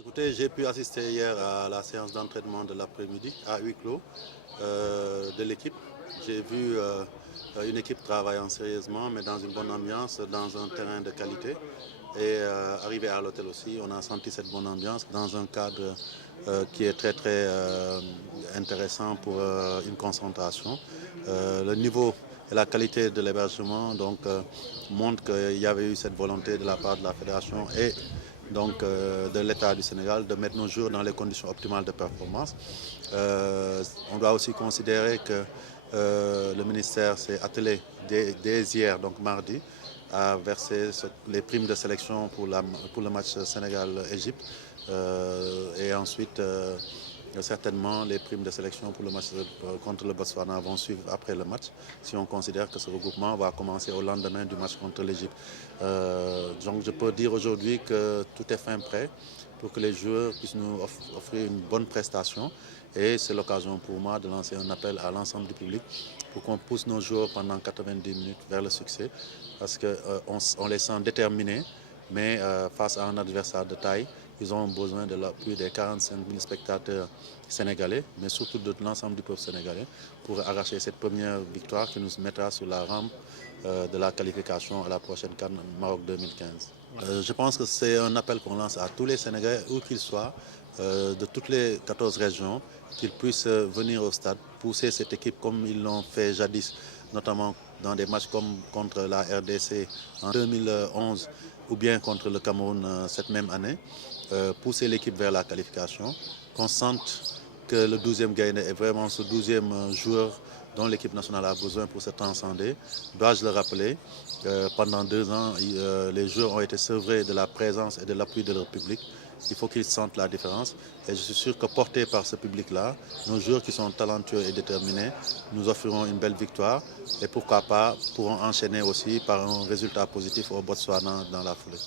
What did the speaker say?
Écoutez, j'ai pu assister hier à la séance d'entraînement de l'après-midi à huis clos de l'équipe. J'ai vu une équipe travaillant sérieusement, mais dans une bonne ambiance, dans un terrain de qualité. Et arrivé à l'hôtel aussi, on a senti cette bonne ambiance dans un cadre qui est très intéressant pour une concentration. Le niveau et la qualité de l'hébergement montrent qu'il y avait eu cette volonté de la part de la fédération et de l'État du Sénégal de mettre nos joueurs dans les conditions optimales de performance. On doit aussi considérer que le ministère s'est attelé dès hier, donc mardi, à verser les primes de sélection pour le match Sénégal-Égypte et ensuite certainement les primes de sélection pour le match contre le Botswana vont suivre après le match si on considère que ce regroupement va commencer au lendemain du match contre l'Égypte. Donc je peux dire aujourd'hui que tout est fin prêt pour que les joueurs puissent nous offrir une bonne prestation et c'est l'occasion pour moi de lancer un appel à l'ensemble du public pour qu'on pousse nos joueurs pendant 90 minutes vers le succès parce qu'on les sent déterminés mais face à un adversaire de taille, ils ont besoin de l'appui des 45 000 spectateurs sénégalais, mais surtout de l'ensemble du peuple sénégalais, pour arracher cette première victoire qui nous mettra sur la rampe de la qualification à la prochaine CAN Maroc 2015. Je pense que c'est un appel qu'on lance à tous les Sénégalais, où qu'ils soient, de toutes les 14 régions, qu'ils puissent venir au stade, pousser cette équipe comme ils l'ont fait jadis, notamment dans des matchs comme contre la RDC en 2011 ou bien contre le Cameroun cette même année, pousser l'équipe vers la qualification, qu'on sente que le 12e Gaïndé est vraiment ce 12e joueur dont l'équipe nationale a besoin pour se transcender. Dois-je le rappeler, pendant 2 ans, les joueurs ont été sevrés de la présence et de l'appui de leur public. Il faut qu'ils sentent la différence. Et je suis sûr que portés par ce public-là, nos joueurs qui sont talentueux et déterminés, nous offriront une belle victoire. Et pourquoi pas, pourront enchaîner aussi par un résultat positif au Botswana dans la foulée.